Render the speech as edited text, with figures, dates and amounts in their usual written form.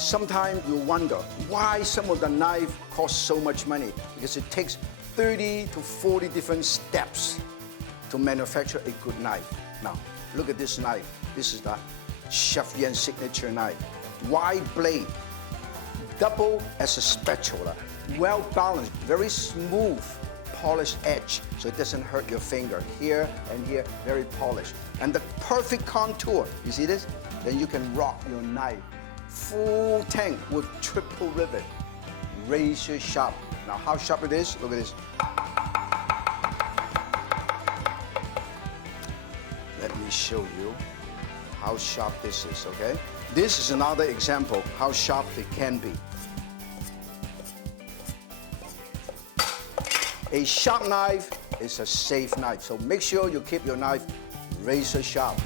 Sometimes you wonder why some of the knife costs so much money, because it takes 30 to 40 different steps to manufacture a good knife. Now, look at this knife. This is the Chef Yan signature knife. Wide blade, double as a spatula, well balanced, very smooth, polished edge, so it doesn't hurt your finger. Here and here, very polished. And the perfect contour, you see this? Then you can rock your knife. Full tank with triple rivet, razor sharp. Now how sharp it is, look at this. Let me show you how sharp this is, okay? This is another example how sharp it can be. A sharp knife is a safe knife, so make sure you keep your knife razor sharp.